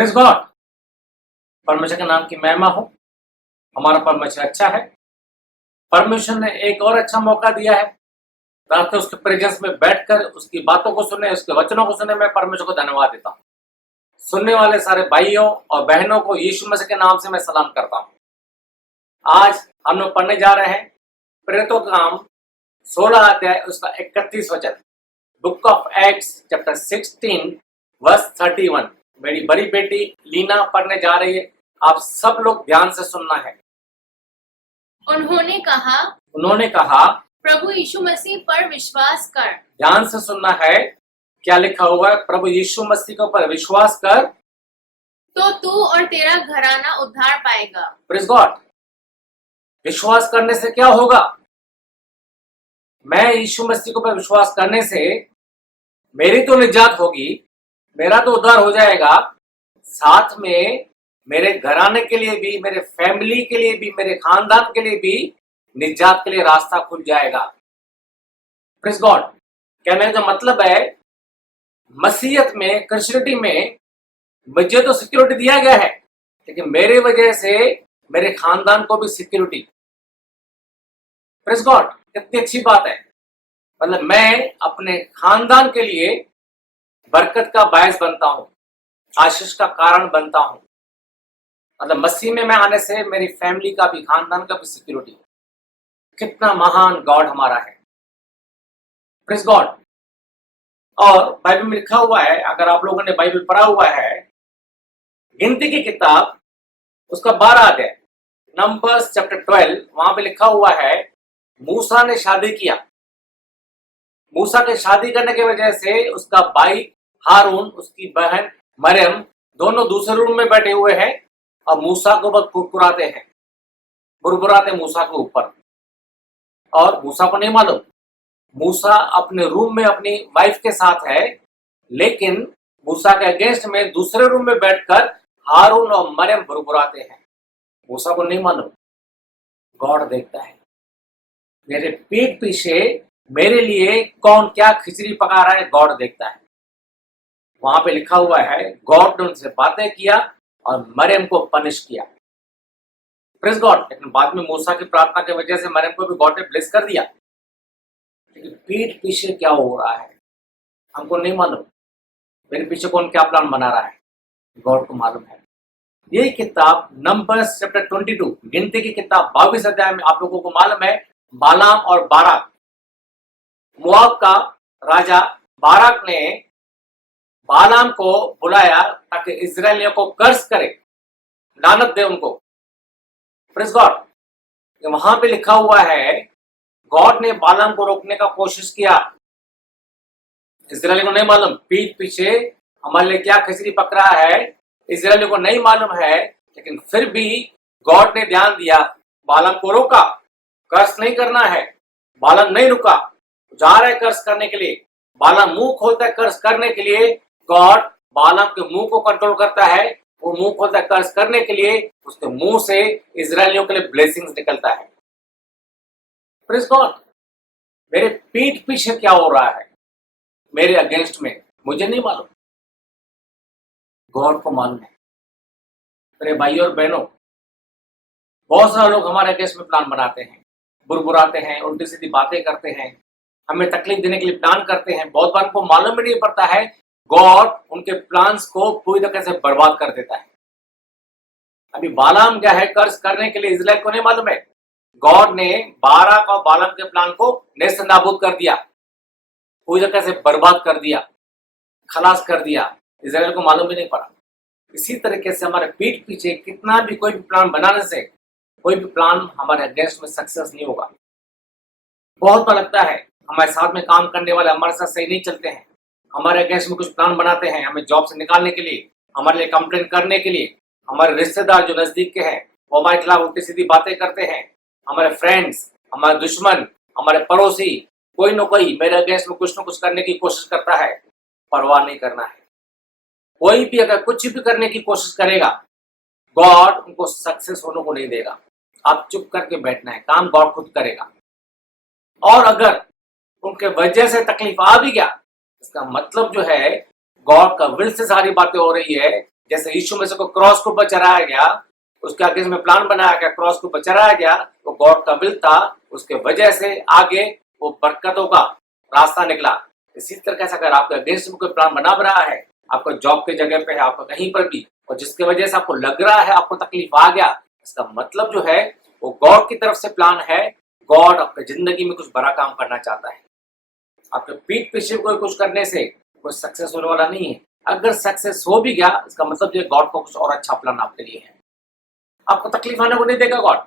Praise God. परमेश्वर के नाम की महिमा हो। हमारा परमेश्वर अच्छा है। परमेश्वर ने एक और अच्छा मौका दिया है ताकि उसके प्रेजेंस में बैठकर उसकी बातों को सुने, उसके वचनों को सुने। मैं परमेश्वर को धन्यवाद देता हूँ। सुनने वाले सारे भाइयों और बहनों को यीशु मसीह के नाम से मैं सलाम करता हूँ। आज हम लोग पढ़ने जा रहे हैं प्रेरितों का काम 16 अध्याय उसका 31 वचन, book of Acts chapter 16 verse 31। मेरी बड़ी बेटी लीना पढ़ने जा रही है। आप सब लोग ध्यान से सुनना है। उन्होंने कहा प्रभु यीशु मसीह पर विश्वास कर। ध्यान से सुनना है। क्या लिखा हुआ है? प्रभु यीशु मसीह के ऊपर विश्वास कर तो तू और तेरा घराना उद्धार पाएगा। Praise God. विश्वास करने से क्या होगा? मैं यीशु मसीह के ऊपर विश्वास करने से मेरी तो निजात होगी, मेरा तो उद्धार हो जाएगा, साथ में मेरे घराने के लिए भी, मेरे फैमिली के लिए भी, मेरे खानदान के लिए भी निजात के लिए रास्ता खुल जाएगा। Praise God. कहने का मतलब है मसीहत में, क्रिश्चियनिटी में मुझे तो सिक्योरिटी दिया गया है, लेकिन मेरे वजह से मेरे खानदान को भी सिक्योरिटी। Praise God. कितनी अच्छी बात है। मतलब मैं अपने खानदान के लिए बरकत का बायस बनता हूं, आशीष का कारण बनता हूं। मतलब मसीह में मैं आने से मेरी फैमिली का भी, खानदान का भी सिक्योरिटी। कितना महान गॉड हमारा है। Praise God. और बाइबल में लिखा हुआ है, अगर आप लोगों ने बाइबल पढ़ा हुआ है, गिनती की किताब उसका 12 अध्याय, नंबर्स चैप्टर 12, वहां पे लिखा हुआ है मूसा ने शादी किया। मूसा के शादी करने की वजह से उसका भाई हारून, उसकी बहन मरियम दोनों दूसरे रूम में बैठे हुए हैं और मूसा को बहुत कुरकुराते हैं, बुरबुराते मूसा के ऊपर। और मूसा को नहीं मालूम, मूसा अपने रूम में अपनी वाइफ के साथ है, लेकिन मूसा के अगेंस्ट में दूसरे रूम में बैठकर हारून और मरियम बुरबुराते हैं। मूसा को नहीं मालूम, गॉड देखता है। मेरे पीठ पीछे मेरे लिए कौन क्या खिचड़ी पका रहा है, गॉड देखता है। वहां पे लिखा हुआ है गॉड ने उनसे बातें किया और मरियम को पनिश किया। Praise God. लेकिन बाद में मूसा की प्रार्थना की वजह से मरियम को भी गॉड ने ब्लेस कर दिया। लेकिन पीठ पीछे क्या हो रहा है हमको नहीं मालूम। मेरे पीछे कौन क्या प्लान बना रहा है, गॉड को मालूम है। ये किताब नंबर्स चैप्टर 22, गिनती की किताब 22 अध्याय में आप लोगों को मालूम है बालाम और बाराक, मोआब का राजा बाराक ने बालाम को बुलाया ताकि इजरायलियों को कर्ज करे, लानत दे उनको। Praise God. वहां पे लिखा हुआ है गॉड ने बालाम को रोकने का कोशिश किया। इजरायली को नहीं मालूम पीठ पीछे हमारे लिए क्या खिचड़ी पक रहा है, इजरायली को नहीं मालूम है, लेकिन फिर भी गॉड ने ध्यान दिया, बालाम को रोका। कर्ज नहीं करना है। बालाम नहीं रुका, जा रहा है कर्ज करने के लिए। बालाम मुंह खोलता है कर्ज करने के लिए, गॉड बालाम के मुंह को कंट्रोल करता है। वो मुंह खोलता है कर्ज करने के लिए, उसके मुंह से इजरायलियों के लिए ब्लेसिंग्स निकलता है। Praise God. मेरे पीठ पीछे क्या हो रहा है मेरे अगेंस्ट में, मुझे नहीं मालूम, गॉड को मालूम है। मेरे भाइयों और बहनों, बहुत सारे लोग हमारे अगेंस्ट में प्लान बनाते हैं, बुरबुराते हैं, उल्टी सीधी बातें करते हैं, हमें तकलीफ देने के लिए प्लान करते हैं। बहुत बार उनको मालूम भी नहीं पड़ता है, गॉड उनके प्लान्स को पूरी तरह से बर्बाद कर देता है। अभी बालाम क्या है, कर्ज करने के लिए इजराइल को नहीं मालूम है, गॉड ने बाराक और बालाम के प्लान को नेस्त नाबूद कर दिया, पूरी तरह से बर्बाद कर दिया, खलास कर दिया। इजराइल को मालूम भी नहीं पड़ा। इसी तरीके से हमारे पीठ पीछे कितना भी कोई भी प्लान बनाने से कोई भी प्लान हमारे अगेंस्ट में सक्सेस नहीं होगा। बहुत बार लगता है हमारे साथ में काम करने वाले हमारे साथ सही नहीं चलते हैं, हमारे अगेंस्ट में कुछ प्लान बनाते हैं हमें जॉब से निकालने के लिए, हमारे लिए कंप्लेन करने के लिए। हमारे रिश्तेदार जो नजदीक के हैं वो हमारे खिलाफ उल्टी सीधी बातें करते हैं। हमारे फ्रेंड्स, हमारे दुश्मन, हमारे पड़ोसी, कोई न कोई मेरे अगेंस्ट में कुछ न कुछ करने की कोशिश करता है। परवाह नहीं करना है। कोई भी अगर कुछ भी करने की कोशिश करेगा, गॉड उनको सक्सेस होने को नहीं देगा। आप चुप करके बैठना है, काम गॉड खुद करेगा। और अगर उनके वजह से तकलीफ आ भी गया, इसका मतलब जो है गॉड का विल से सारी बातें हो रही है, जैसे यीशु मसीह को क्रॉस के ऊपर चढ़ाया गया, उसके आगे में प्लान बनाया गया, क्रॉस के ऊपर चढ़ाया गया, वो गॉड का विल था, उसके वजह से आगे वो बरकतों का रास्ता निकला। इसी तरह से अगर आपके अगेंस्ट में कोई प्लान बना रहा है, आपका जॉब के जगह पे है, आपका कहीं पर भी, और जिसकी वजह से आपको लग रहा है आपको तकलीफ आ गया, इसका मतलब जो है वो गॉड की तरफ से प्लान है। गॉड आपकी जिंदगी में कुछ बड़ा काम करना चाहता है। आपके पीठ पीछे कोई कुछ करने से कोई सक्सेस होने वाला नहीं है। अगर सक्सेस हो भी गया, इसका मतलब जो गॉड को कुछ और अच्छा प्लान आपके लिए है। आपको तकलीफ आने को नहीं देगा गॉड।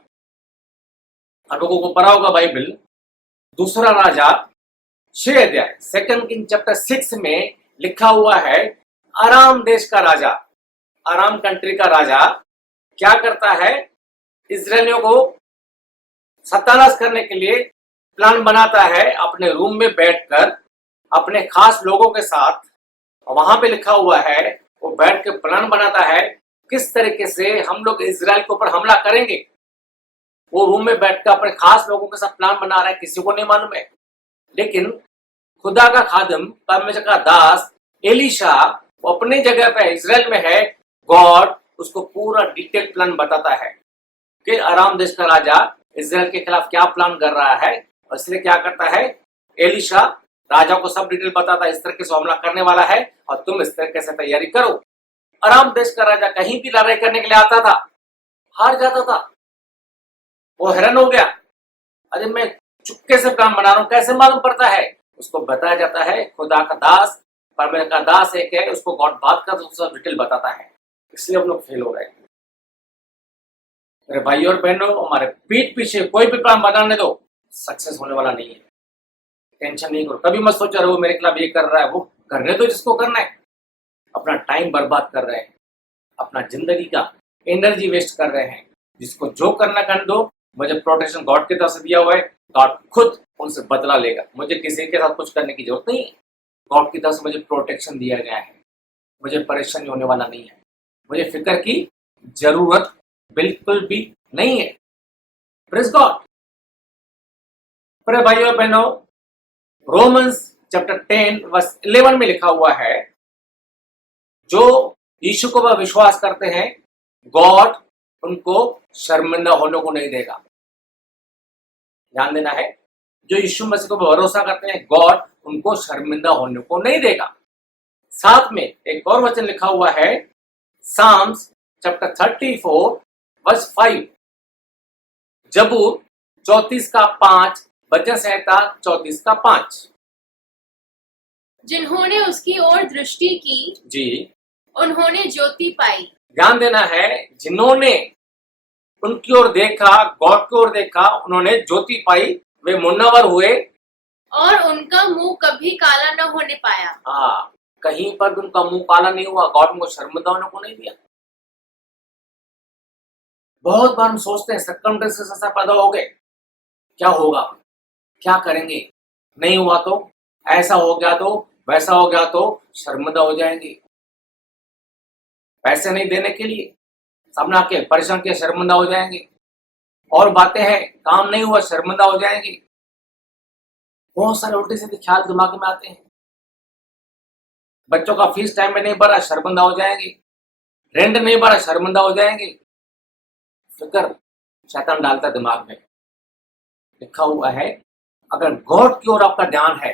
आप लोगों को पढ़ा होगा बाइबल, दूसरा राजा 6 अध्याय 2 किंग चैप्टर 6 में लिखा हुआ है, आराम देश का राजा, आराम कंट्री का राजा क्या करता है, इजरायलियों को सत्यानाश करने के लिए प्लान बनाता है। अपने रूम में बैठकर अपने खास लोगों के साथ, वहां पे लिखा हुआ है, वो बैठ के प्लान बनाता है किस तरीके से हम लोग इजराइल के ऊपर हमला करेंगे। वो रूम में बैठकर अपने खास लोगों के साथ प्लान बना रहा है, किसी को नहीं मालूम है। लेकिन खुदा का खादिम, परमेश्वर का दास एलीशा, वो अपनी जगह पे इजराइल में है। गॉड उसको पूरा डिटेल प्लान बताता है कि आराम देश का राजा इजराइल के खिलाफ क्या प्लान कर रहा है। और इसलिए क्या करता है, एलीशा राजा को सब डिटेल बताता है, इस तरह से हमला करने वाला है और तुम इस तरह से तैयारी करो। आराम देश का राजा कहीं भी लड़ाई करने के लिए आता था, हार जाता था। वो हैरान हो गया, अरे मैं चुपके से प्लान बना रहा हूं, कैसे मालूम पड़ता है। उसको बताया जाता है, खुदा का दास, परमेश्वर का दास एक है, उसको गॉड बात कर सब डिटेल बताता है। इसलिए हम लोग फेल हो रहे हैं। मेरे भाई और बहनों, हमारे पीठ पीछे कोई भी प्लान बनाने दो, सक्सेस होने वाला नहीं है। टेंशन नहीं करो, कभी मत सोचो वो मेरे खिलाफ ये कर रहा है, वो करने दो जिसको करना है। अपना टाइम बर्बाद कर रहे हैं, अपना जिंदगी का एनर्जी वेस्ट कर रहे हैं। जिसको जो करना कर दो, मुझे प्रोटेक्शन गॉड की तरफ से दिया हुआ है, गॉड खुद उनसे बदला लेगा। मुझे किसी के साथ कुछ करने की जरूरत नहीं है। गॉड की तरफ से मुझे प्रोटेक्शन दिया गया है, मुझे परेशानी होने वाला नहीं है, मुझे फिक्र की जरूरत बिल्कुल भी नहीं है। Praise God. प्रिय भाइयों और बहनों, रोमन्स चैप्टर 10 वर्स 11 में लिखा हुआ है, जो यीशु को वह विश्वास करते हैं, गॉड उनको शर्मिंदा होने को नहीं देगा। ध्यान देना है, जो यीशु मसीह को भरोसा करते हैं, गॉड उनको शर्मिंदा होने को नहीं देगा। साथ में एक और वचन लिखा हुआ है, साम्स चैप्टर 34 वर्स 5, जबूर 34 का 5, भजन संहिता 34 का 5। जिन्होंने उसकी ओर दृष्टि की, जी, उन्होंने ज्योति पाई। ध्यान देना है, जिन्होंने उनकी ओर देखा, गॉड की ओर देखा, उन्होंने ज्योति पाई, वे मुनव्वर हुए और उनका मुंह कभी काला न होने पाया। हाँ, कहीं पर भी उनका मुंह काला नहीं हुआ। गॉड उनको शर्मिंदा होने को नहीं दिया। बहुत बार हम सोचते हैं सर्कमस्टेंसेस ऐसा पैदा हो गए, क्या होगा, क्या करेंगे, नहीं हुआ तो, ऐसा हो गया तो, वैसा हो गया तो शर्मिंदा हो जाएंगे। पैसे नहीं देने के लिए सामने आके परेशान किया, शर्मिंदा हो जाएंगे। और बातें हैं, काम नहीं हुआ, शर्मिंदा हो जाएंगे। बहुत सारे उल्टे सीधे ख्याल दिमाग में आते हैं। बच्चों का फीस टाइम में नहीं भरा, शर्मिंदा हो जाएंगे। रेंट नहीं भरा, शर्मिंदा हो जाएंगे। फिक्र शैतान डालता दिमाग में। लिखा हुआ है, अगर गॉड की ओर आपका ध्यान है,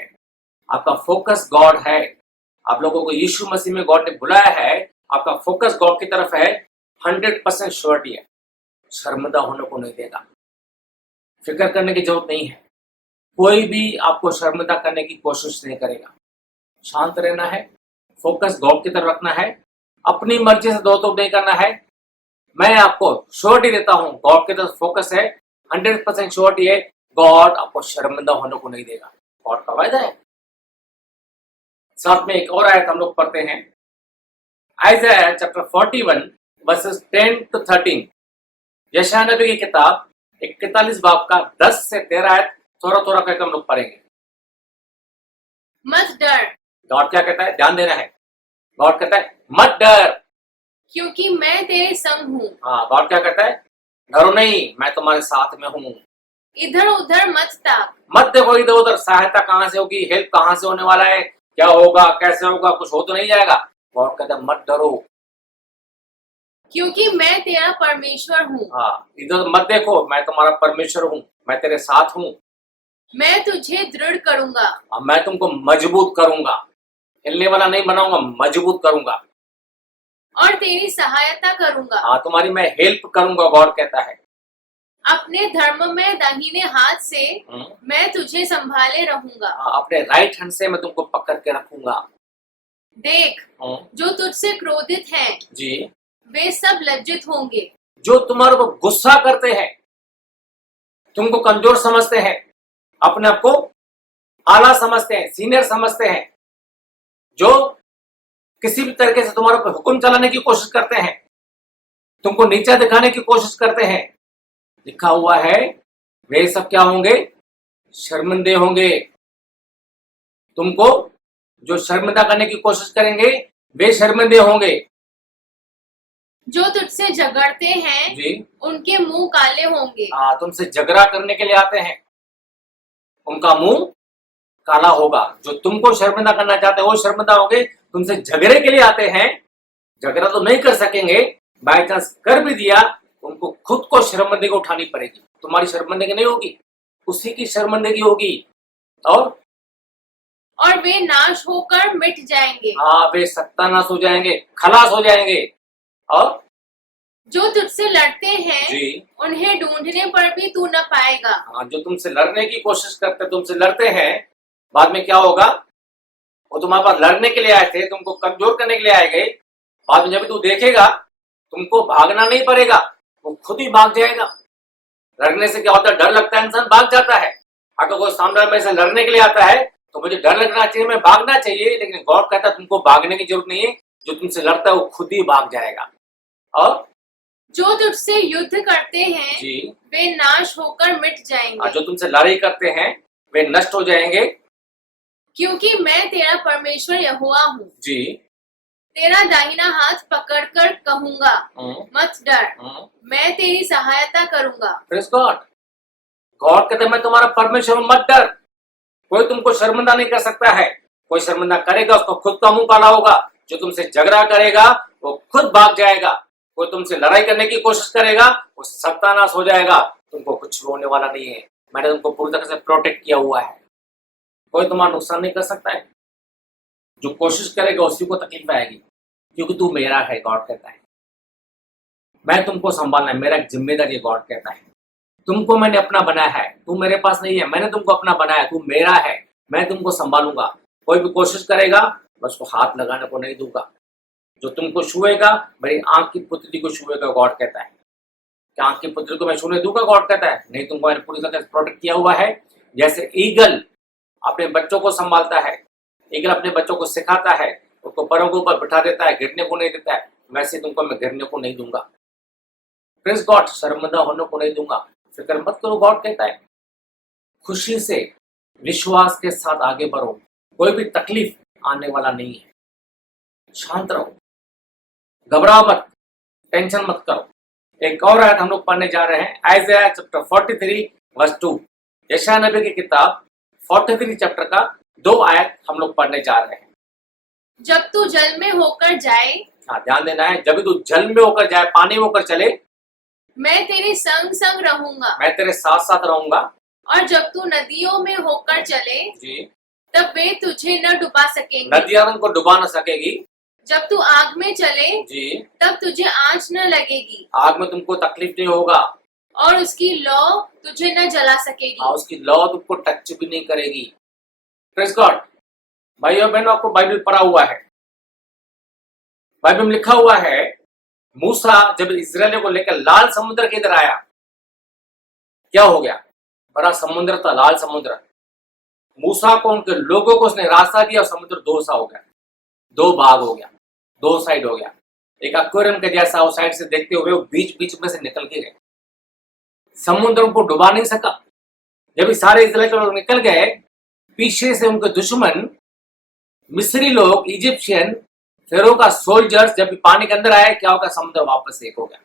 आपका फोकस गॉड है, आप लोगों को यीशु मसीह में गॉड ने बुलाया है, आपका फोकस गॉड की तरफ है, 100% श्योरिटी है, शर्मिंदा होने को नहीं देगा। फिक्र करने की जरूरत नहीं है। कोई भी आपको शर्मिंदा करने की कोशिश नहीं करेगा। शांत रहना है, फोकस गॉड की तरफ रखना है, अपनी मर्जी से दो तो नहीं करना है। मैं आपको श्योरिटी देता हूं, गॉड की तरफ फोकस है, 100% श्योरिटी है, गॉड आपको शर्मिंदा होने को नहीं देगा। गॉड का वायदा है। साथ में एक और आयत हम लोग पढ़ते हैं, आइज़ाया चैप्टर 41 वर्सेस 10 to 13। यशायाह नबी की किताब 41 बाब का 10 से 13 आयत थोड़ा थोड़ा करके हम लोग पढ़ेंगे। मत डर, गॉड क्या कहता है, ध्यान देना है। गॉड कहता है मत डर, क्योंकि मैं तेरे संग हूँ। हाँ, गॉड क्या कहता है, डरो नहीं, मैं तुम्हारे साथ में हूँ। इधर उधर मत ताक, मत देखो इधर उधर, सहायता कहाँ से होगी, हेल्प कहाँ से होने वाला है, क्या होगा, कैसे होगा, कुछ हो तो नहीं जाएगा। गॉड कहता है मत डरो, क्योंकि मैं तेरा परमेश्वर हूँ। हाँ, इधर मत देखो, मैं तुम्हारा परमेश्वर हूँ, मैं तेरे साथ हूँ। मैं तुझे दृढ़ करूंगा मैं तुमको मजबूत करूंगा, हिलने वाला नहीं बनाऊंगा, मजबूत करूंगा। और तेरी सहायता करूंगा। हाँ, तुम्हारी मैं हेल्प करूंगा, गॉड कहता है। अपने धर्म में दाहिने हाथ से हम्म, मैं तुझे संभाले रहूंगा। हाँ, अपने राइट हैंड से मैं तुमको पकड़ के रखूंगा। देख, जो तुझसे क्रोधित हैं, जी, वे सब लज्जित होंगे। जो तुम्हारे को गुस्सा करते हैं, तुमको कमजोर समझते हैं, अपने आप को आला समझते हैं, सीनियर समझते हैं, जो किसी भी तरीके से तुम्हारे ऊपर हुक्म चलाने की कोशिश करते हैं, तुमको नीचा दिखाने की कोशिश करते हैं, लिखा हुआ है वे सब क्या होंगे? शर्मिंदे होंगे। तुमको जो शर्मिंदा करने की कोशिश करेंगे वे शर्मिंदे होंगे। जो तुझसे झगड़ते हैं, जी, उनके मुंह काले होंगे। तुमसे झगड़ा करने के लिए आते हैं, उनका मुंह काला होगा। जो तुमको शर्मिंदा करना चाहते हैं वो शर्मिंदा होंगे। तुमसे झगड़े के लिए आते हैं, झगड़ा तो नहीं कर सकेंगे, बाय चांस कर भी दिया, उनको खुद को शर्मिंदगी उठानी पड़ेगी। तुम्हारी शर्मिंदगी नहीं होगी, उसी की शर्मिंदगी होगी। और वे नाश होकर मिट जाएंगे। वे सत्यानाश हो जाएंगे, खलास हो जाएंगे। और जो तुझसे लड़ते हैं, जी, उन्हें ढूंढने पर भी तू न पाएगा। जो तुमसे लड़ने की कोशिश करते, तुमसे लड़ते हैं, बाद में क्या होगा? वो तुम्हारे पास लड़ने के लिए आए थे, तुमको कमजोर करने के लिए आए गए। बाद में जब तू देखेगा, तुमको भागना नहीं पड़ेगा, वो खुद ही भाग जाएगा। लड़ने से क्या होता है? डर लगता है, इंसान भाग जाता है। अगर कोई सामने में से लड़ने के लिए आता है तो मुझे डर लगना चाहिए, मैं भागना चाहिए, लेकिन गॉड कहता है तुमको भागने की जरूरत नहीं है, जो तुमसे लड़ता है वो खुद ही भाग जाएगा। और जो तुझसे युद्ध करते हैं, जी, वे नाश होकर मिट जाएंगे। जो तुमसे लड़ाई करते हैं वे नष्ट हो जाएंगे। क्योंकि मैं तेरा परमेश्वर यहोवा हूँ। जी, तेरा दाहिना हाथ पकड़कर कहूंगा, मत डर, मैं तेरी सहायता करूंगा। Praise God. गॉड कहते हैं मैं तुम्हारा परमेश्वर हूं, मत डर। कोई तुमको शर्मिंदा नहीं कर सकता है। कोई शर्मिंदा करेगा उसको खुद का मुंह काला होगा। जो तुमसे झगड़ा करेगा वो खुद भाग जाएगा। कोई तुमसे लड़ाई करने की कोशिश करेगा वो सत्यानाश हो जाएगा। तुमको कुछ होने वाला नहीं है, मैंने तुमको पूरी तरह से प्रोटेक्ट किया हुआ है। कोई तुम्हारा नुकसान नहीं कर सकता है। जो कोशिश करेगा उसी को तकलीफ आएगी, क्योंकि तू मेरा है, गॉड कहता है। मैं तुमको संभालना है, मेरा एक जिम्मेदारी है, गॉड कहता है। तुमको मैंने अपना बनाया है, तू मेरे पास नहीं है, मैंने तुमको अपना बनाया, तू मेरा है, मैं तुमको संभालूंगा। कोई भी कोशिश करेगा मैं उसको हाथ लगाने को नहीं दूंगा। जो तुमको छुएगा मेरी आंख की पुतली को छुएगा, गॉड कहता है। क्या आंख की पुतली को मैं छूने दूंगा? गॉड कहता है नहीं, तुमको मैंने पूरी तरह से प्रोटेक्ट किया हुआ है। जैसे ईगल अपने बच्चों को संभालता है, ईगल अपने बच्चों को सिखाता है, उसको परों के ऊपर बिठा देता है, गिरने को नहीं देता है, वैसे तुमको मैं गिरने को नहीं दूंगा। प्रेज़ गॉड, शर्मिंदा होने को नहीं दूंगा। फिक्र मत करो, गॉड कहता है। खुशी से विश्वास के साथ आगे बढ़ो, कोई भी तकलीफ आने वाला नहीं है। शांत रहो, घबराओ मत, टेंशन मत करो। एक और आयत हम लोग पढ़ने जा रहे हैं, आइज़ाया चैप्टर 43 वर्स 2। यशायाह नबी की किताब 43 चैप्टर का 2 आयत हम लोग पढ़ने जा रहे हैं। जब तू जल में होकर जाए, ध्यान देना है, जब भी तू जल में होकर जाए, पानी में होकर चले, मैं तेरे संग संग रहूंगा। मैं तेरे साथ साथ रहूंगा। और जब तू नदियों में होकर चले, जी, तब वे तुझे न डुबा सकेंगे। नदियां उनको डुबा न सकेगी। जब तू आग में चले, जी, तब तुझे आंच न लगेगी। आग में तुमको तकलीफ नहीं होगा। और उसकी लौ तुझे न जला सकेगी। उसकी लौ तुमको टच भी नहीं करेगी। Praise God. भाइयों बहनों, आपको बाइबल पढ़ा हुआ है, बाइबल में लिखा हुआ है मूसा जब इस्राएलियों को लेकर लाल समुद्र के इधर आया, क्या हो गया? बड़ा समुद्र था, लाल समुद्र। मूसा को, उनके लोगों को उसने रास्ता दिया और समुद्र दो सा हो गया, दो भाग हो गया, दो साइड हो गया। एक एक्वेरियम के जैसा उस साइड से देखते हुए वो बीच बीच में से निकल के गए। समुद्र उनको डुबा नहीं सका। जब सारे इस्राएली लोग निकल गए, पीछे से उनके दुश्मन मिस्री लोग, इजिप्शियन, फेरो का सोल्जर्स जब पानी के अंदर आए, क्या होगा? समुद्र वापस एक हो गया।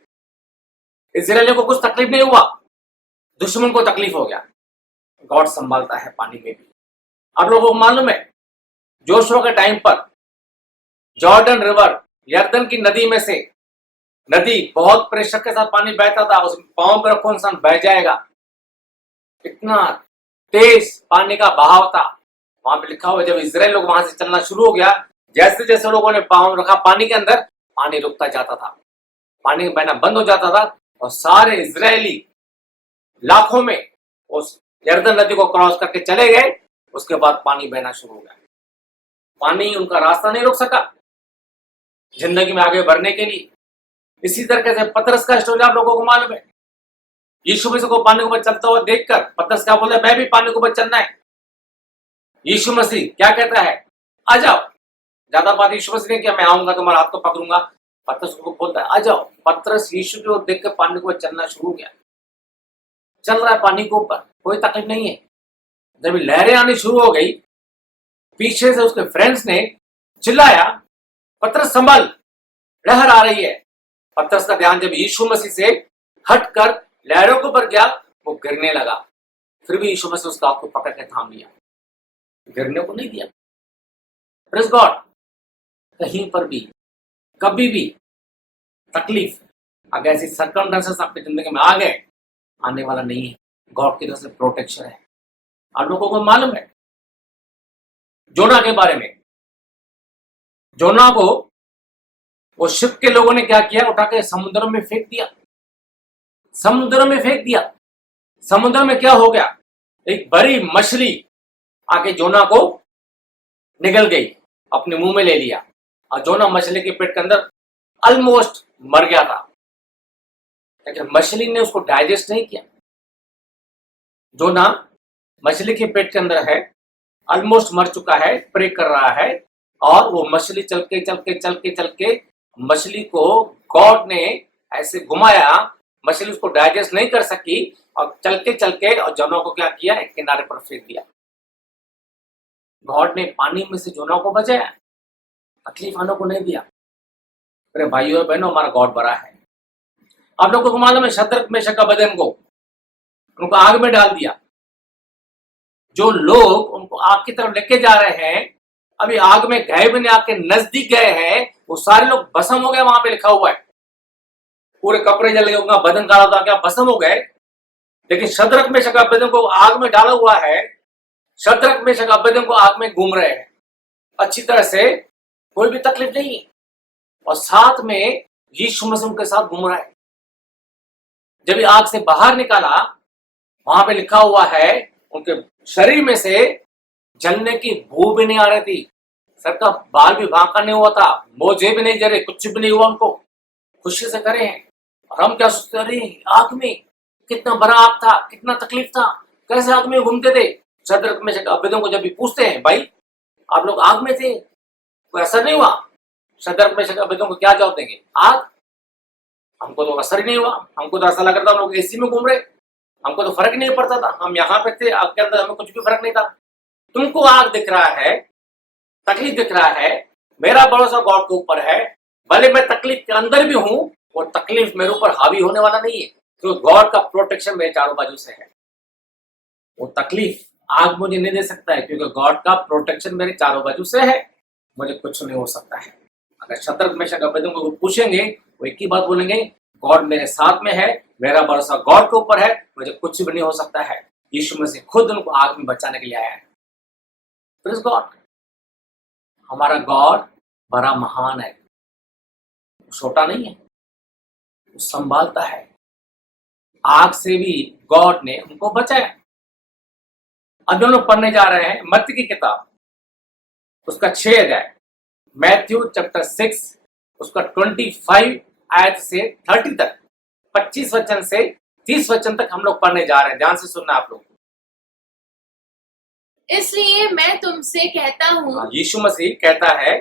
इस्राएलियों को कुछ तकलीफ नहीं हुआ, दुश्मन को तकलीफ हो गया। गॉड संभालता है पानी में भी। आप लोगों को मालूम है, जोशुआ के टाइम पर जॉर्डन रिवर, यर्दन की नदी में से नदी बहुत प्रेशर के साथ पानी बहता था, उसमें पांव पे रखो इंसान बह जाएगा, इतना तेज पानी का बहाव था। वहां पे लिखा हुआ जब इजराइल लोग वहां से चलना शुरू हो गया, जैसे जैसे लोगों ने पांव रखा पानी के अंदर, पानी रुकता जाता था, पानी बहना बंद हो जाता था, और सारे इजरायली लाखों में उस यर्दन नदी को क्रॉस करके चले गए। उसके बाद पानी बहना शुरू हो गया, पानी उनका रास्ता नहीं रोक सका जिंदगी में आगे बढ़ने के लिए। इसी तरीके से पतरस का स्टोरी आप लोगों को मालूम है। यीशु मसीह को पानी के ऊपर चलता हुआ देखकर पतरस क्या बोलता है, मैं भी पानी के ऊपर चलना है। यीशु मसीह क्या कहता है, आ जाओ। ज्यादा बात यीशु मसीह ने किया, मैं आऊंगा तुम्हारा हाथ को पकड़ूंगा। पतरस को बोलता है आ जाओ। पतरस यीशु को देखकर पानी के ऊपर चलना शुरू हो गया, चल रहा है पानी के ऊपर, कोई तकलीफ नहीं है। जब लहरें आनी शुरू हो गई, पीछे से उसके फ्रेंड्स ने चिल्लाया, पतरस संभल, लहर आ रही है। पतरस का ध्यान जब यीशु मसीह से हटकर लहरों के ऊपर गया, वो गिरने लगा। फिर भी यीशु मसीह उसका हाथ को पकड़ के थाम लिया, गिरने को नहीं दिया। Praise God. कहीं पर भी कभी भी तकलीफ अगर ऐसी सर्कमस्टेंसेस आपकी जिंदगी में आ गए, आने वाला नहीं है, गॉड की तरफ से प्रोटेक्शन है। आप लोगों को मालूम है जोना के बारे में, जोना को वो शिप के लोगों ने क्या किया, उठा के समुद्र में फेंक दिया। समुद्र में फेंक दिया। समुद्र में क्या हो गया, एक बड़ी मछली आके जोना को निगल गई, अपने मुंह में ले लिया, और जोना मछली के पेट के अंदर ऑलमोस्ट मर गया था, लेकिन मछली ने उसको डाइजेस्ट नहीं किया। जोना मछली के पेट के अंदर है, ऑलमोस्ट मर चुका है, प्रे कर रहा है, और वो मछली चल के मछली को गॉड ने ऐसे घुमाया, मछली उसको डाइजेस्ट नहीं कर सकी, और चल के और जोना को क्या किया, एक किनारे पर फेंक दिया। गॉड ने पानी में से जोना को बचाया, तकलीफ आने को नहीं दिया। अरे भाइयों और बहनों, हमारा गॉड बड़ा है। आप लोगों को मालूम है शद्रक मेशक अबेदनगो को उनको आग में डाल दिया। जो लोग उनको आग की तरफ लेके जा रहे हैं, अभी आग में गए भी नहीं, आग के नजदीक गए हैं, वो सारे लोग भस्म हो गए। वहां पे लिखा हुआ है, पूरे कपड़े जल गए, उनका बदन काला था, क्या भस्म हो गए। लेकिन शद्रक मेशक अबेदनगो को आग में डाला हुआ है, शद्रक मेशक अबेदनगो को आग में घूम रहे हैं अच्छी तरह से, कोई भी तकलीफ नहीं है, और साथ में यीशु मसीह उनके साथ घूम रहा है। जब ये आग से बाहर निकाला, वहां पे लिखा हुआ है उनके शरीर में से जलने की बू भी नहीं आ रही थी, सर का बाल भी बांका नहीं हुआ था, मोजे भी नहीं जले, कुछ भी नहीं हुआ, उनको खुशी से करे हैं। और हम क्या सोचते, अरे आग में कितना बड़ा आग था, कितना तकलीफ था, कैसे आग में घूमते थे। शद्रक मेशक अबेदनगो को जब भी पूछते हैं, भाई आप लोग आग में थे, कोई असर नहीं हुआ, शद्रक मेशक अबेदनगो को क्या जवाब देंगे, आग, हमको तो असर ही नहीं हुआ, हमको तो ऐसा लग रहा था हम लोग एसी में घूम रहे, हमको तो फर्क नहीं पड़ता था, हम यहाँ पे थे, आग के अंदर हमें कुछ भी फर्क नहीं था। तुमको आग दिख रहा है, तकलीफ दिख रहा है, मेरा भरोसा गॉड के ऊपर है। भले मैं तकलीफ के अंदर भी हूं, वो तकलीफ मेरे ऊपर हावी होने वाला नहीं है, क्योंकि गॉड का प्रोटेक्शन मेरे चारों बाजू से है। वो तकलीफ आग मुझे नहीं दे सकता है, क्योंकि गॉड का प्रोटेक्शन मेरे चारों बाजू से है, मुझे कुछ नहीं हो सकता है। अगर शद्रक मेशक अबेदनगो को पूछेंगे, वो एक ही बात बोलेंगे, गॉड मेरे साथ में है, मेरा भरोसा गॉड के ऊपर है, मुझे कुछ भी नहीं हो सकता है। यीशु मसीह खुद उनको आग में बचाने के लिए आया है। Praise God. हमारा गॉड बड़ा महान है, छोटा नहीं है, वो संभालता है। आग से भी गॉड ने उनको बचाया। अब जो लोग पढ़ने जा रहे हैं मत्ती की किताब, उसका 6 अध्याय, मैथ्यू चैप्टर 6, उसका 25 आयत से 30 तक, 25 वचन से 30 वचन तक हम लोग पढ़ने जा रहे हैं। ध्यान से सुनना आप लोग। इसलिए मैं तुमसे कहता हूँ, यीशु मसीह कहता है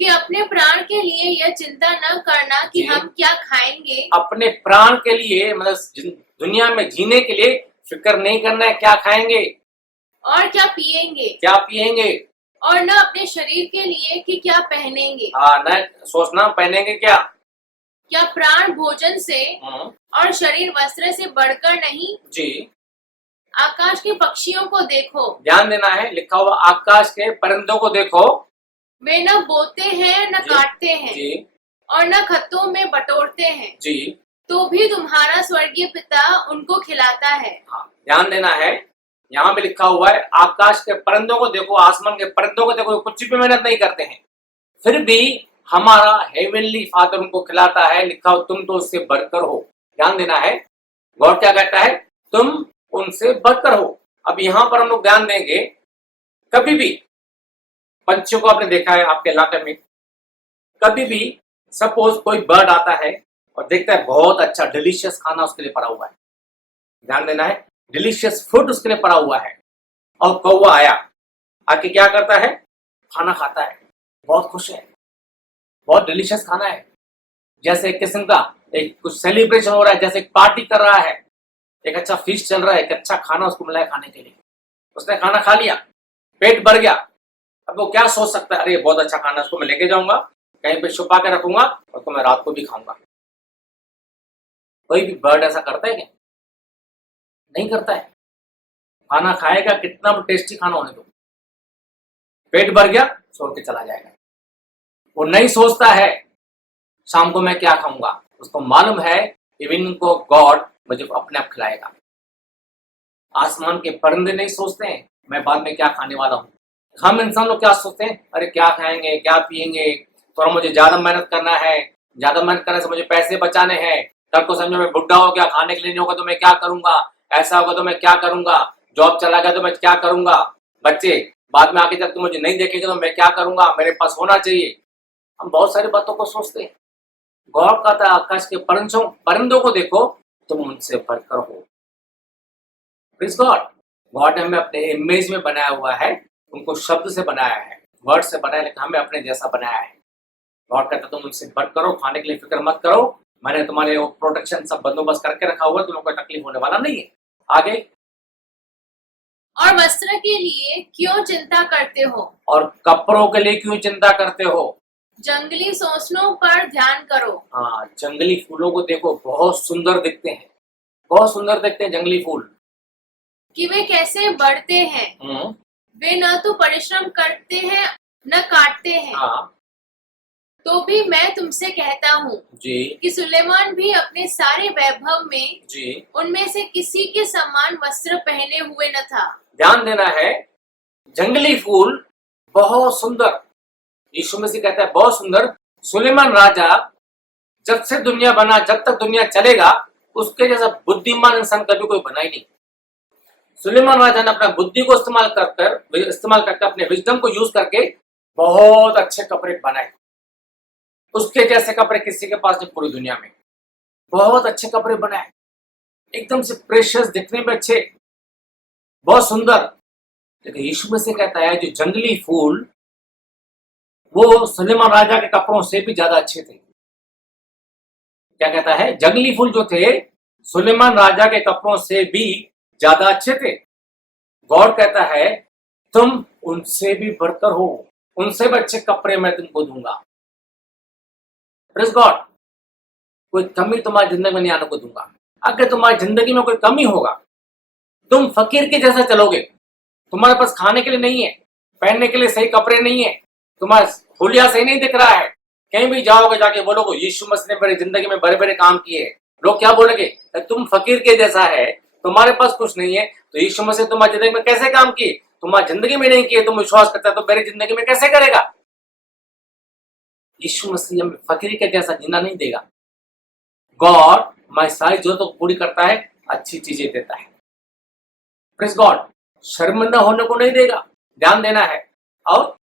कि अपने प्राण के लिए यह चिंता न करना कि हम क्या खाएंगे, अपने प्राण के लिए मतलब दुनिया में जीने के लिए फिक्र नहीं करना है क्या खाएंगे और क्या पिएंगे, और न अपने शरीर के लिए कि क्या पहनेंगे। न सोचना पहनेंगे क्या प्राण भोजन से और शरीर वस्त्र से बढ़कर नहीं। जी। आकाश के पक्षियों को देखो, ध्यान देना है, लिखा हुआ आकाश के परिंदों को देखो, वे न बोते हैं न काटते हैं, और न खत्तों में बटोरते हैं, जी तो भी तुम्हारा स्वर्गीय पिता उनको खिलाता है। हाँ, ध्यान देना है। यहाँ पे लिखा हुआ है, आकाश के परिंदों को देखो, आसमान के परिंदों को देखो, कुछ भी मेहनत नहीं करते हैं, फिर भी हमारा हेवनली फादर उनको खिलाता है। लिखा हो तुम तो उससे बढ़कर हो। ध्यान देना है, गॉड क्या कहता है, तुम उनसे बढ़कर हो। अब यहाँ पर हम लोग ध्यान देंगे, कभी भी पंछियों को आपने देखा है आपके इलाके में, कभी भी सपोज कोई बर्ड आता है और देखता है बहुत अच्छा डिलीशियस खाना उसके लिए पड़ा हुआ है, ध्यान देना है, डिलीशियस फूड उसके लिए पड़ा हुआ है, और कौवा आया, आके क्या करता है, खाना खाता है, बहुत खुश है, बहुत डिलीशियस खाना है, जैसे एक किस्म का एक कुछ सेलिब्रेशन हो रहा है, जैसे एक पार्टी कर रहा है, एक अच्छा फीस्ट चल रहा है, एक अच्छा खाना उसको मिला है खाने के लिए। उसने खाना खा लिया, पेट भर गया, अब वो क्या सोच सकता है, अरे बहुत अच्छा खाना, उसको मैं लेके जाऊंगा, कहीं पे छुपा के रखूंगा और उसको मैं रात को भी खाऊंगा। कोई भी बर्ड ऐसा करता है क्या? नहीं करता है। खाना खाएगा, कितना भी टेस्टी खाना होने दो, पेट भर गया, छोड़ के चला जाएगा। वो नहीं सोचता है शाम को मैं क्या खाऊंगा, उसको मालूम है इवनिंग को गॉड मुझे अपने आप खिलाएगा। आसमान के परिंदे नहीं सोचते हैं मैं बाद में क्या खाने वाला हूँ। हम इंसान लोग क्या सोचते हैं, अरे क्या खाएंगे, क्या पिएंगे, थोड़ा मुझे ज्यादा मेहनत करना है, ज्यादा मेहनत करने से मुझे पैसे बचाने हैं, कल को समझो मैं बुढ़ा हो गया, खाने के लिए नहीं होगा तो मैं क्या करूंगा, ऐसा होगा तो मैं क्या करूंगा, जॉब चला गया तो मैं क्या करूंगा, बच्चे बाद में आगे चल के मुझे नहीं देखेंगे तो मैं क्या करूंगा, मेरे पास होना चाहिए। हम बहुत सारी बातों को सोचते हैं। गॉड कहता है आकाश के परिंदों को देखो, तुम उनसे बढ़कर हो। प्लीज गॉड, गॉड ने हमें अपने इमेज में बनाया हुआ है, उनको शब्द से बनाया है, वर्ड से बनाया, लेकिन हमें अपने जैसा बनाया है। गॉड कहता तुम उनसे बढ़कर हो, खाने के लिए फिक्र मत करो, मैंने तुम्हारे वो प्रोटेक्शन सब बंदोबस्त करके रखा हुआ है, तुम्हें कोई तकलीफ होने वाला नहीं है। आगे, और वस्त्र के लिए क्यों चिंता करते हो, और कपड़ों के लिए क्यों चिंता करते हो। जंगली सोचनों पर ध्यान करो। हाँ, जंगली फूलों को देखो, बहुत सुंदर दिखते हैं, बहुत सुंदर दिखते हैं जंगली फूल, कि वे कैसे बढ़ते हैं, वे न तो परिश्रम करते हैं न काटते हैं। हाँ तो भी मैं तुमसे कहता हूँ जी कि सुलेमान भी अपने सारे वैभव में जी, उनमें से किसी के समान वस्त्र पहने हुए न था। ध्यान देना है, जंगली फूल बहुत सुंदर, यीशु मसीह कहता है बहुत सुंदर। सुलेमान राजा जब से दुनिया बना, जब तक दुनिया चलेगा, उसके जैसा बुद्धिमान इंसान कभी कोई बना ही नहीं। सुलेमान राजा ने अपना बुद्धि को इस्तेमाल करके अपने विजडम को यूज करके बहुत अच्छे कपड़े बनाए। उसके जैसे कपड़े किसी के पास नहीं पूरी दुनिया में, बहुत अच्छे कपड़े बनाए, एकदम से प्रेशियस, दिखने में अच्छे, बहुत सुंदर। लेकिन यीशु मसीह कहता है जो जंगली फूल वो सुलेमान राजा के कपड़ों से भी ज्यादा अच्छे थे। क्या कहता है, जंगली फूल जो थे सुलेमान राजा के कपड़ों से भी ज्यादा अच्छे थे। गॉड कहता है तुम उनसे भी बढ़कर हो, उनसे भी अच्छे कपड़े मैं तुमको दूंगा। प्रेज़ गॉड, कोई कमी तुम्हारी जिंदगी में नहीं आने को दूंगा। अगर तुम्हारी जिंदगी में कोई कमी होगा, तुम फकीर के जैसा चलोगे, तुम्हारे पास खाने के लिए नहीं है, पहनने के लिए सही कपड़े नहीं है, तुम्हारा हुलिया सही नहीं दिख रहा है, कहीं भी जाओगे जाके बोलोगे यीशु मसीह ने मेरी जिंदगी में बड़े बड़े काम किए, लोग क्या बोलेंगे, तुम फकीर के जैसा है, तुम्हारे पास कुछ नहीं है, तो यीशु मसीह तुम्हारी जिंदगी में कैसे काम किए, तुम्हारी जिंदगी में नहीं किए, तुम विश्वास करता है तो मेरी जिंदगी में कैसे करेगा। यीशु मसीह हमें फकीर के जैसा जीना नहीं देगा। गॉड हमारी सारी जरूरतों को पूरी करता है, अच्छी चीजें देता है। प्रेज़ गॉड, शर्मिंदा होने को नहीं देगा, ध्यान देना है। और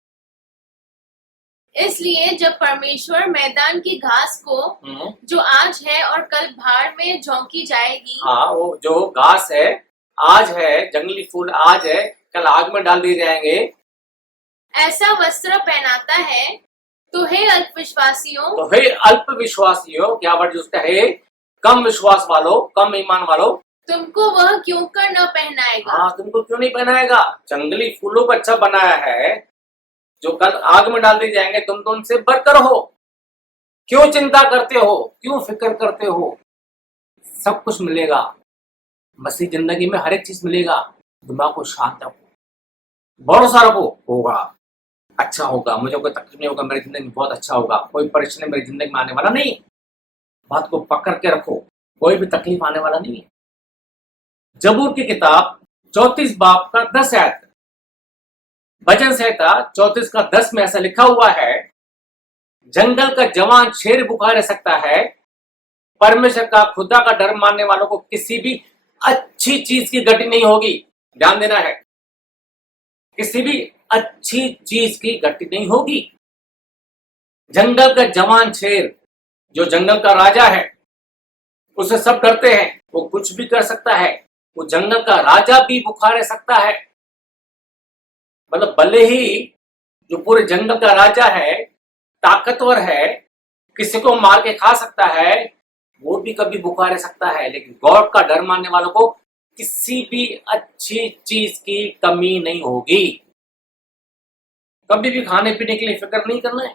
इसलिए जब परमेश्वर मैदान की घास को जो आज है और कल भाड़ में झोंकी जाएगी, हाँ, वो जो घास है आज है, जंगली फूल आज है, कल आग में डाल दिए जाएंगे, ऐसा वस्त्र पहनाता है, तो हे अल्पविश्वासियों, तो हे अल्पविश्वासियों, क्या वर्ड यूज है, कम विश्वास वालों, कम ईमान वालों, तुमको वह क्यों कर न पहनाएगा। हाँ, तुमको क्यों नहीं पहनाएगा। जंगली फूलों को अच्छा बनाया है, जो कल आग में डाल दिए जाएंगे, तुम तो उनसे बढ़कर हो। क्यों चिंता करते हो, क्यों फिक्र करते हो, सब कुछ मिलेगा। मसीह जिंदगी में हर एक चीज मिलेगा। दिमाग को शांत रखो, भरोसा रखो, होगा। अच्छा होगा, मुझे कोई तकलीफ नहीं होगा, मेरी जिंदगी में बहुत अच्छा होगा, कोई परेशानी मेरी जिंदगी में आने वाला नहीं है। बात को पकड़ के रखो, कोई भी तकलीफ आने वाला नहीं है। जबूर की किताब 34 बाब का 10 आयत, भजन संहिता 34 का 10 में ऐसा लिखा हुआ है, जंगल का जवान शेर भूखा रह सकता है, परमेश्वर का खुदा का डर मानने वालों को किसी भी अच्छी चीज की घटी नहीं होगी। ध्यान देना है, किसी भी अच्छी चीज की घटी नहीं होगी। जंगल का जवान शेर, जो जंगल का राजा है, उसे सब डरते हैं, वो कुछ भी कर सकता है, वो जंगल का राजा भी भूखा रह सकता है। मतलब भले ही जो पूरे जंगल का राजा है, ताकतवर है, किसी को मार के खा सकता है, वो भी कभी भूखा रह सकता है, लेकिन गॉड का डर मानने वालों को किसी भी अच्छी चीज की कमी नहीं होगी। कभी भी खाने पीने के लिए फिक्र नहीं करना है,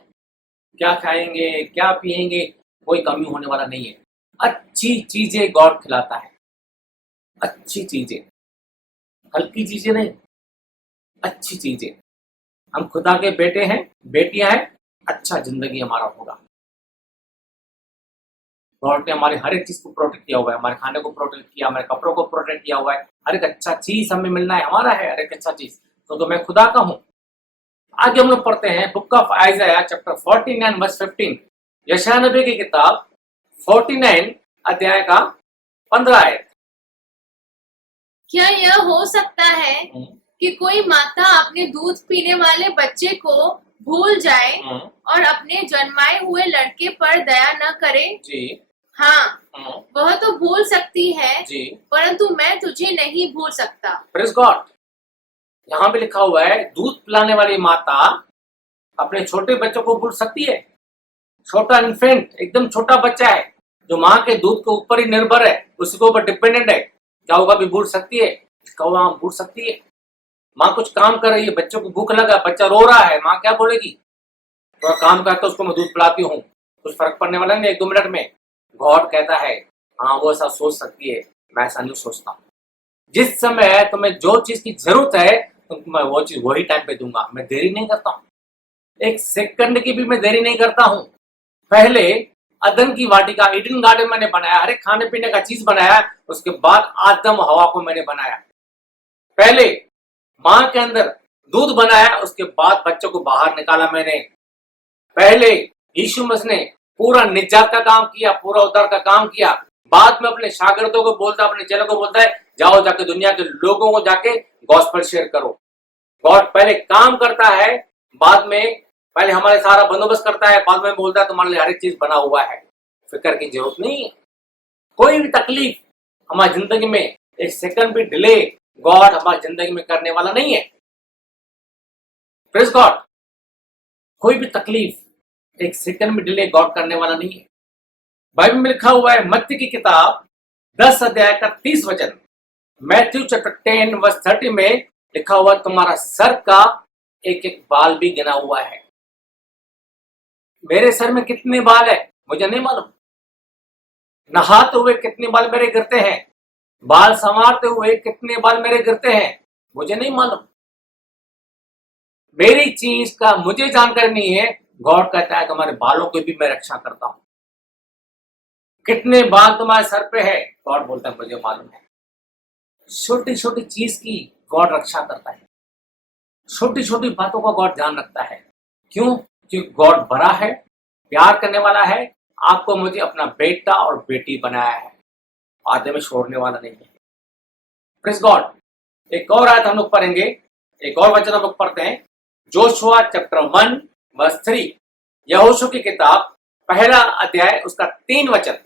क्या खाएंगे क्या पिएंगे, कोई कमी होने वाला नहीं है। अच्छी चीजें गॉड खिलाता है, अच्छी चीजें, हल्की चीजें नहीं, अच्छी चीजें। हम खुदा के बेटे हैं, बेटियां हैं, अच्छा जिंदगी हमारा होगा। गॉड ने हमारे हर एक चीज को प्रोटेक्ट किया हुआ है, हमारे खाने को प्रोटेक्ट किया, हमारे कपड़ों को प्रोटेक्ट किया हुआ है, हर एक अच्छा चीज हमें मिलना है, हमारा है हर एक अच्छा चीज, तो मैं खुदा का हूं। आगे हम लोग पढ़ते हैं book of Isaiah chapter 49 verse 15, यशायाह नबी की किताब 49 अध्याय का 15 आयत। क्या यह हो सकता है कि कोई माता अपने दूध पीने वाले बच्चे को भूल जाए और अपने जन्माए हुए लड़के पर दया न करे? जी हाँ, वह तो भूल सकती है जी, परंतु मैं तुझे नहीं भूल सकता। Praise God. यहाँ पे लिखा हुआ है, दूध पिलाने वाली माता अपने छोटे बच्चों को भूल सकती है। छोटा इन्फेंट, एकदम छोटा बच्चा है, जो माँ के दूध के ऊपर ही निर्भर है, उसके ऊपर डिपेंडेंट है, क्या होगा भी भूल सकती है? कौवा भूल सकती है? माँ कुछ काम कर रही है, बच्चों को भूख लगा, बच्चा रो रहा है, माँ क्या बोलेगी? थोड़ा काम करता उसको मैं दूध पिलाती हूँ, कुछ फर्क पड़ने वाला नहीं 1-2 मिनट में। गॉड कहता है हाँ वो ऐसा सोच सकती है, मैं ऐसा नहीं सोचता। जिस समय तुम्हें जो चीज की जरूरत है मैं वो चीज वही टाइम पे दूंगा, मैं देरी नहीं करता हूँ, 1 सेकंड की भी मैं देरी नहीं करता हूँ। पहले अदन की वाटिका, ईडन गार्डन मैंने बनाया, हर एक खाने पीने का चीज बनाया, उसके बाद आदम हवा को मैंने बनाया। पहले माँ के अंदर दूध बनाया, उसके बाद बच्चों को बाहर निकाला मैंने। पहले यीशु मसीह ने पूरा निजात का काम किया, पूरा उद्धार का काम किया, बाद में अपने शागिर्दों को बोलता, अपने चेलों को बोलता है जाओ जाके दुनिया के लोगों को जाके गॉस्पेल शेयर करो। गॉड पहले काम करता है, बाद में पहले हमारे सारा बंदोबस्त करता है, बाद में बोलता है तुम्हारे लिए हर एक चीज बना हुआ है, फिक्र की जरूरत नहीं है। कोई भी तकलीफ हमारी जिंदगी में 1 सेकंड भी डिले गॉड हमारी जिंदगी में करने वाला नहीं है। Praise God. कोई भी तकलीफ 1 सेकंड में डिले गॉड करने वाला नहीं है। बाइबल में लिखा हुआ है मत्ती की किताब 10 अध्याय का 30 वचन, मैथ्यू चैप्टर 10 वर्स 30 में लिखा हुआ तुम्हारा सर का एक एक बाल भी गिना हुआ है। मेरे सर में कितने बाल है मुझे नहीं मालूम, नहाते हुए कितने बाल मेरे गिरते हैं, बाल संवारते हुए कितने बाल मेरे गिरते हैं मुझे नहीं मालूम। मेरी चीज का मुझे जानकारी नहीं है। गॉड कहता है तुम्हारे बालों की भी मैं रक्षा करता हूं। कितने बाल तुम्हारे सर पे है गॉड बोलता है मुझे मालूम है। छोटी छोटी चीज की गॉड रक्षा करता है, छोटी छोटी बातों का गॉड ध्यान रखता है। क्यों? क्योंकि गॉड बड़ा है, प्यार करने वाला है, आपको मुझे अपना बेटा और बेटी बनाया है, आधे में छोड़ने वाला नहीं है। Praise God. एक और आयत हम लोग पढ़ेंगे, एक और वचन हम लोग पढ़ते हैं, जोशुआ चैप्टर 1 वर्स 3, यहोशू की किताब 1 अध्याय उसका 3 वचन।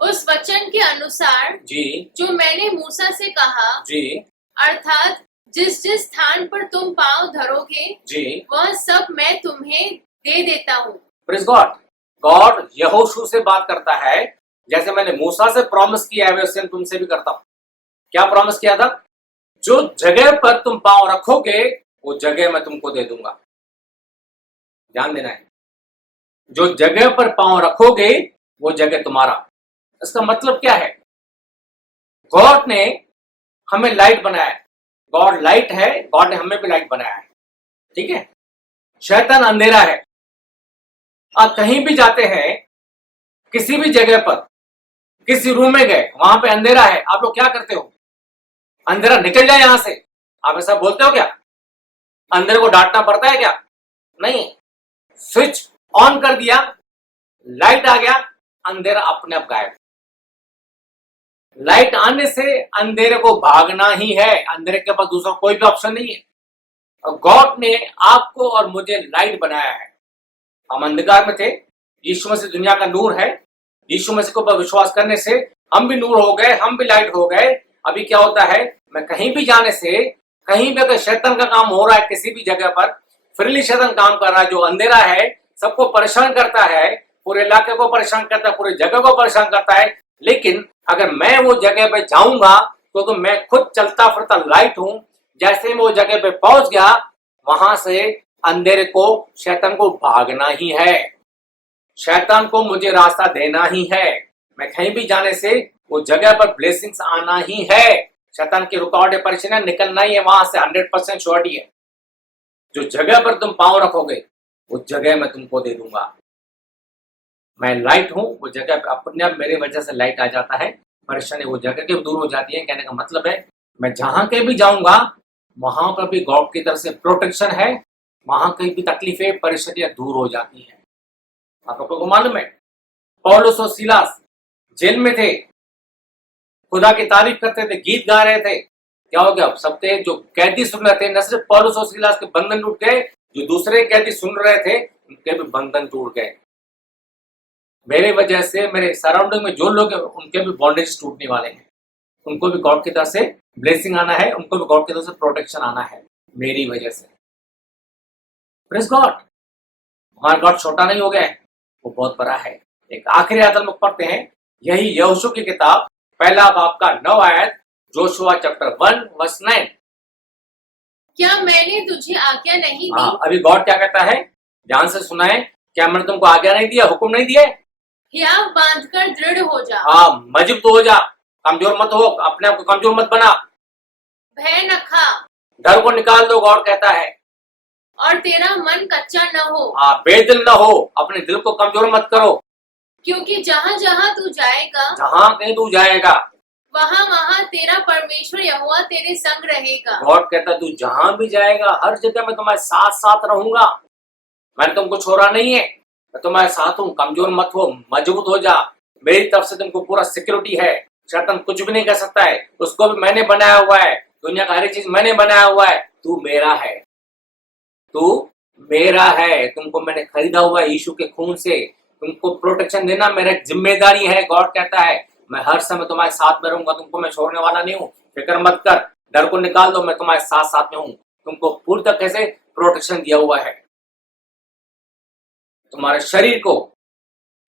उस वचन के अनुसार जी जो मैंने मूसा से कहा, जी अर्थात जिस जिस स्थान पर तुम पांव धरोगे जी, वह सब मैं तुम्हें दे देता हूँ। Praise God. गॉड यहोशू से बात करता है, जैसे मैंने मूसा से प्रॉमिस किया है वैसे तुमसे भी करता हूं। क्या प्रॉमिस किया था? जो जगह पर तुम पांव रखोगे वो जगह मैं तुमको दे दूंगा। ध्यान देना है, जो जगह पर पांव रखोगे वो जगह तुम्हारा। इसका मतलब क्या है? गॉड ने हमें लाइट बनाया है, गॉड लाइट है, गॉड ने हमें भी लाइट बनाया है। ठीक है, शैतान अंधेरा है। आप कहीं भी जाते हैं, किसी भी जगह पर, किसी रूम में गए, वहां पे अंधेरा है, आप लोग क्या करते हो? अंधेरा निकल जाए यहां से, आप ऐसा बोलते हो क्या? अंधेरे को डांटना पड़ता है क्या? नहीं, स्विच ऑन कर दिया, लाइट आ गया, अंधेरा अपने आप गायब। लाइट आने से अंधेरे को भागना ही है, अंधेरे के पास दूसरा कोई भी ऑप्शन नहीं है। और गॉड ने आपको और मुझे लाइट बनाया है। हम अंधकार में थे, यीशु मसीह दुनिया का नूर है। यीशु मसीह को पर विश्वास करने से हम भी नूर हो गए, हम भी लाइट हो गए। अभी क्या होता है, मैं कहीं भी जाने से, कहीं भी अगर शैतान का काम हो रहा है, किसी भी जगह पर फ्रीली शैतान काम कर रहा है, जो अंधेरा है सबको परेशान करता है, पूरे इलाके को परेशान करता है, पूरी जगह को परेशान करता है। लेकिन अगर मैं वो जगह पे जाऊंगा तो मैं खुद चलता फिरता लाइट हूं। जैसे ही मैं वो जगह पे पहुंच गया, वहां से अंधेरे को, शैतान को भागना ही है। शैतान को मुझे रास्ता देना ही है। मैं कहीं भी जाने से वो जगह पर ब्लेसिंग्स आना ही है। शैतान की रुकावटें परेशानी निकलना ही है वहां से, 100% श्योरिटी है। जो जगह पर तुम पांव रखोगे उस जगह मैं तुमको दे दूंगा। मैं लाइट हूं, वो जगह पे अपने आप मेरे वजह से लाइट आ जाता है, परेशानी वो जगह के दूर हो जाती है। कहने का मतलब है, मैं जहां के भी जाऊंगा वहां पर भी गॉड की तरफ से प्रोटेक्शन है, वहां कहीं भी तकलीफें परेशानियां दूर हो जाती है। आप लोगों को मालूम है, पौलुस और सीलास जेल में थे, खुदा की तारीफ करते थे, गीत गा रहे थे। क्या हो गया? सबके जो कैदी सुन रहे थे, न सिर्फ पौलुस और सीलास के बंधन टूट गए, जो दूसरे कैदी सुन रहे थे उनके भी बंधन टूट गए। मेरे वजह से मेरे सराउंडिंग में जो लोग हैं उनके भी बॉन्डेज टूटने वाले हैं। उनको भी गॉड की तरफ से ब्लेसिंग आना है, उनको भी गॉड की तरफ से प्रोटेक्शन आना है मेरी वजह से। Praise God. हमारा गॉड छोटा नहीं हो गया है, वो बहुत बड़ा है। एक आखिरी आयत हम पढ़ते हैं, यही यहोशू की किताब पहला बाब का 9 आयत, जोशुआ चैप्टर 1 वर्स 9। क्या मैंने तुझे आज्ञा नहीं दी? हाँ, अभी गॉड क्या कहता है, ध्यान से सुना है। क्या मैंने तुमको आज्ञा नहीं दिया, हुक्म नहीं दिया? हियाव बांधकर दृढ़ हो जा। हाँ, मजबूत हो जा, कमजोर मत हो, अपने आप को कमजोर मत बना। भय न खा, डर को निकाल दो, गॉड कहता है। और तेरा मन कच्चा न हो। हाँ, बेदिल न हो, अपने दिल को कमजोर मत करो। क्योंकि जहाँ जहाँ तू जाएगा, जहाँ कहीं तू जाएगा, वहाँ वहाँ तेरा परमेश्वर यहोवा तेरे संग रहेगा। गॉड कहता है तू जहाँ भी जाएगा, हर जगह मैं तुम्हारे साथ साथ रहूंगा। मैंने तुमको छोड़ा नहीं है, मैं तुम्हारे साथ हूँ। कमजोर मत हो, मजबूत हो जा। मेरी तरफ से तुमको पूरा सिक्योरिटी है, शैतान कुछ भी नहीं कर सकता है। उसको भी मैंने बनाया हुआ है, दुनिया का हर एक चीज मैंने बनाया हुआ है। तू मेरा है, तू मेरा है, तुमको मैंने खरीदा हुआ है यीशु के खून से। तुमको प्रोटेक्शन देना मेरा जिम्मेदारी है। गॉड कहता है मैं हर समय तुम्हारे साथ में रहूंगा, तुमको मैं छोड़ने वाला नहीं हूँ। फिक्र मत कर, डर को निकाल दो, मैं तुम्हारे साथ साथ में हूँ। तुमको पूरी तरह से प्रोटेक्शन दिया हुआ है। तुम्हारे शरीर को,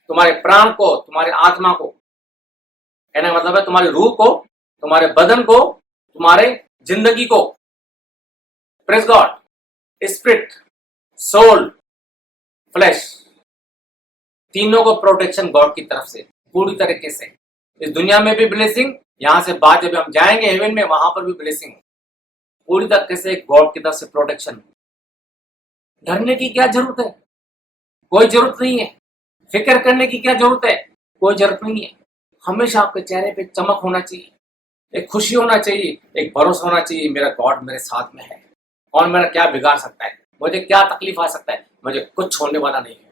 तुम्हारे प्राण को, तुम्हारे आत्मा को, कहने का मतलब है तुम्हारी रूह को, तुम्हारे बदन को, तुम्हारे जिंदगी को। Praise God. Spirit, soul, flesh, तीनों को प्रोटेक्शन गॉड की तरफ से पूरी तरीके से। इस दुनिया में भी ब्लेसिंग, यहां से बाद जब हम जाएंगे हेवन में, वहां पर भी ब्लेसिंग, पूरी तरीके से गॉड की तरफ से प्रोटेक्शन। डरने की क्या जरूरत है? कोई जरूरत नहीं है। फिक्र करने की क्या जरूरत है? कोई जरूरत नहीं है। हमेशा आपके चेहरे पे चमक होना चाहिए, एक खुशी होना चाहिए, एक भरोसा होना चाहिए, मेरा गॉड मेरे साथ में है। कौन मेरा क्या बिगाड़ सकता है, मुझे क्या तकलीफ आ सकता है, मुझे कुछ छोड़ने वाला नहीं है।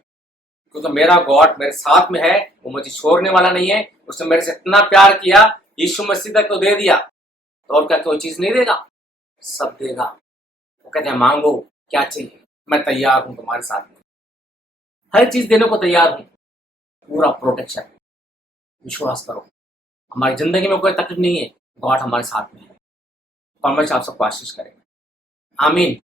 क्योंकि मेरा गॉड मेरे साथ में है, वो मुझे छोड़ने वाला नहीं है। उसने मेरे से इतना प्यार किया, यीशु मसीह तक तो दे दिया, तो और क्या कोई चीज नहीं देगा? सब देगा। वो कहते हैं मांगो क्या चाहिए, मैं तैयार हूं तुम्हारे साथ में, हर चीज देने को तैयार हूं। पूरा प्रोटेक्शन, विश्वास करो। हमारी जिंदगी में कोई तकलीफ नहीं है, गॉड हमारे साथ में है। परमेश्वर आप सबको आशीष करे। आमीन।